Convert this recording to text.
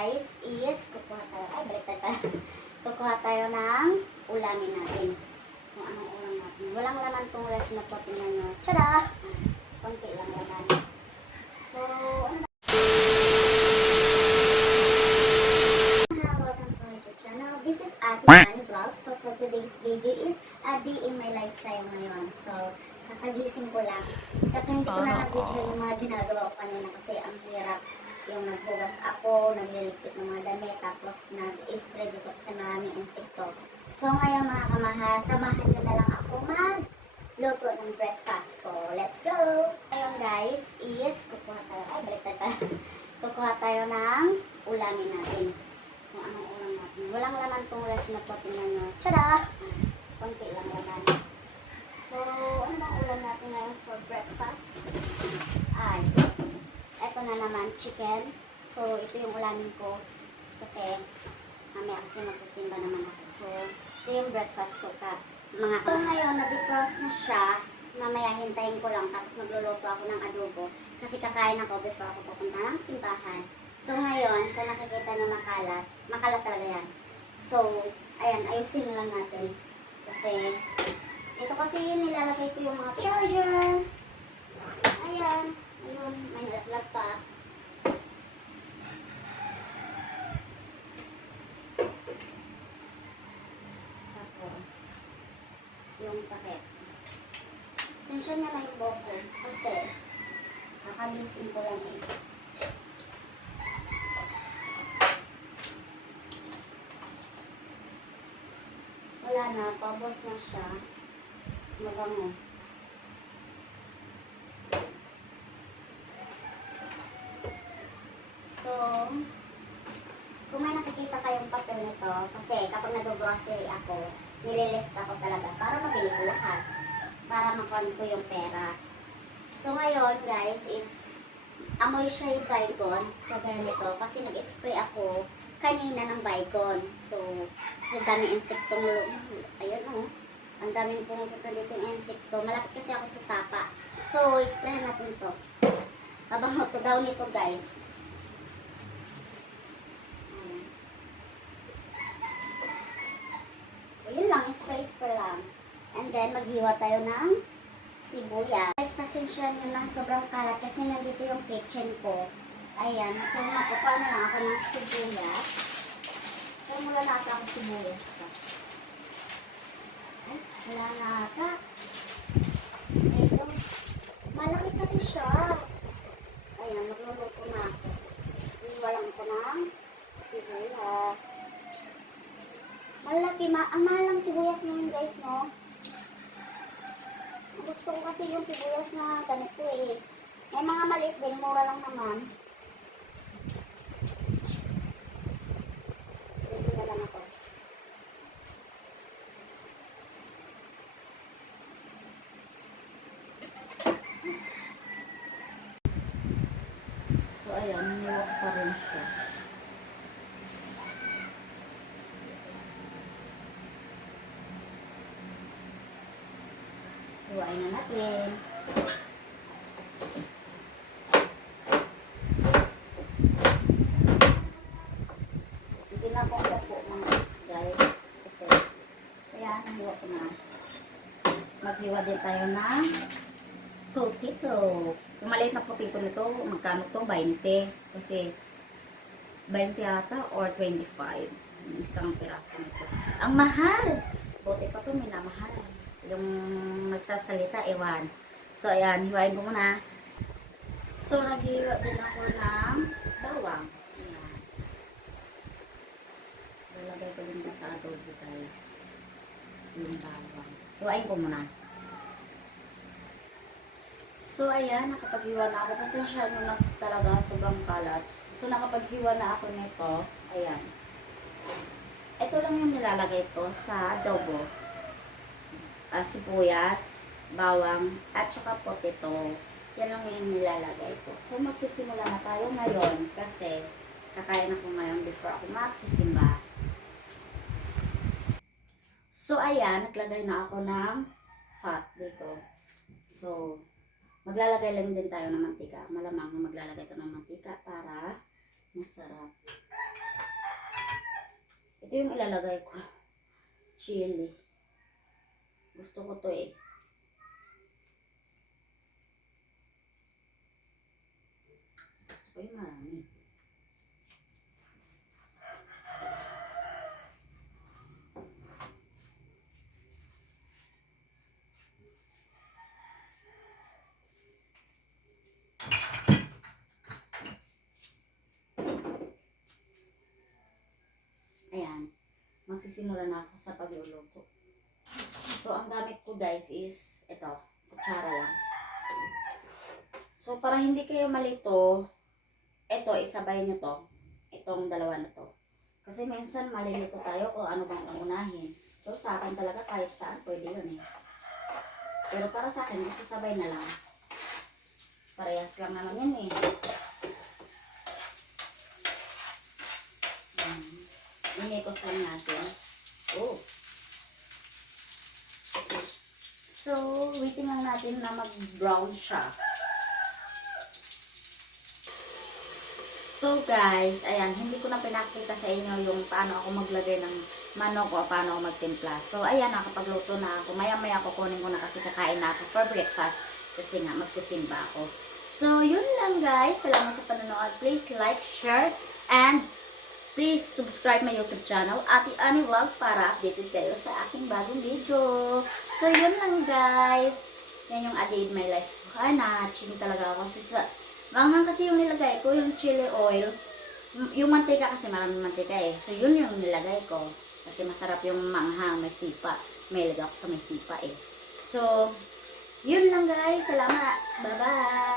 guys is kukuha tayo. Ay, baliktad pa. Kukuha tayo ng ulamin natin. Kung anong ulam natin. Walang laman tong ref na po. Tingnan nyo. Tada! Konti lang laman. So, ano ba? Welcome to my YouTube channel. This is Ate Manny Vlog. So, for today's video is a day in my life tayo ngayon. So, kakagising ko lang. Kasi hindi ko na nag-video yung mga ginagawa ko kanina kasi ang hirap. Yung nagbugas ako, nagliligpit ng mga damit, tapos nag-spray dito kasi maraming insekto. So ngayon mga kamahal, samahan nyo na lang ako magluto ng breakfast ko. Let's go! Ngayon guys, is kukuha tayo, ay baliktad pa. Kukuha tayo ng ulamin natin. Kung anong ulam natin. Walang laman tong ref na po, tingnan nyo. Tada! Konti lang laman. So, ano bang ulam natin ngayon for breakfast? Ay, eto na naman, chicken. So, ito yung ulamin ko. Kasi, mamaya kasi magsisimba naman ako. So, ito yung breakfast ko ka. Mga so, ngayon, na-defrost na siya. Mamaya, hintayin ko lang. Tapos, magluluto ako ng adobo. Kasi kakain ako before ako pupunta ng simbahan. So, ngayon, kung nakikita na makalat, makalat talaga yan. So, ayan, ayusin lang natin. Kasi, ito kasi nilalagay ko yung mga charger. Ayan. Ayun, may nalaglag pa. Tapos, yung paket. Sensya na lang yung buhok ko. Kasi, kakagising ko lang eh. Wala na, pabos na siya. Mabango. So, kung may nakikita kayong papel nito, kasi kapag nag-grocery ako, nililist ako talaga para mabili ko lahat. Para makuha ko yung pera. So, ngayon guys is, amoy siya yung Baygon, kagaya nito, kasi nag-spray ako kanina ng Baygon. So, sa dami insektong, ayun o, ang daming pumupunta dito yung insekto. Malapit kasi ako sa sapa. So, sprayan natin ito. Mabango to daw nito guys. Yun lang, spray lang. And then, maghiwa tayo ng sibuyas. Guys, pasensya nyo na sobrang kalat kasi nandito yung kitchen ko. Ayan, so makukuha na lang ako ng sibuyas. So, mula na ata ako sibuyas. Ay, wala na ata. Ito, malaki kasi siya. Ayan, magluluto na ako. Iwalang ko ng sibuyas. Malaki, ang mahal ng sibuyas ngayon guys, no? Gusto ko kasi yung sibuyas na ganito eh. May mga maliit din, mura lang naman. Sige na lang ako. So ayan, niwak pa rin siya. Iwain na natin. Hindi na akong upo mga guys. Kasi, kaya nahiwa ko na. Maghiwa din tayo ng potato. Yung maliit na potato nito, magkano to? 20. Kasi, 20 ata or 25. Isang piraso nito. Ang mahal! Buti pa to, minamahal. Yung nagsasalita, ewan. So, ayan, hiwain ko muna. So, naghiwa din ako ng bawang. Ayan. Lalagay ko din sa adobo, guys. Yung bawang. Hiwain ko muna. So, ayan, nakapaghiwa na ako. Pasensya nyo na talaga, sobrang kalat. So, nakapaghiwa na ako nito. Ayan. Ito lang yung nilalagay ko sa adobo. Sibuyas, bawang, at saka potato. Yan lang yung nilalagay ko. So, magsisimula na tayo ngayon kasi kakain ako ngayon before ako magsisimba. So, ayan, naglagay na ako ng pot dito. So, maglalagay lang din tayo ng mantika. Malamang maglalagay tayo ng mantika para masarap. Ito yung ilalagay ko. Chili. Gusto ko to eh. Gusto ko yung marami. Ayan. Magsisimula na ako sa pagluluto. So, ang gamit ko guys is ito. Kutsara lang. So, para hindi kayo malito, ito, isabay nyo to. Itong dalawa na to. Kasi minsan malilito tayo kung ano bang unahin. So, sa akin talaga kahit saan, pwede yun eh. Pero para sa akin, isasabay na lang. Parehas lang naman yan eh. Inikos lang natin. Oh. So, waiting lang natin na mag-brown siya. So guys, ayan, hindi ko na pinakita sa inyo yung paano ako maglagay ng manok o paano ako magtimpla. So ayan, nakapagluto na ako. Maya-maya kukunin ko na kasi kakain na ako for breakfast. Kasi nga, magsisimba ako. So yun lang guys. Salamat sa panonood. Please like, share, and please subscribe my YouTube channel, Ate Annie Vlog, para updated kayo sa aking bagong video. So yun lang guys. Yan yung a day in my life. Na-ching talaga ako. Manghang kasi yung nilagay ko, yung chili oil. Yung mantika kasi maraming mantika eh. So yun yung nilagay ko. Kasi masarap yung manghang, may sipa. May lagay ako sa may sipa eh. So, yun lang guys. Salamat. Bye-bye.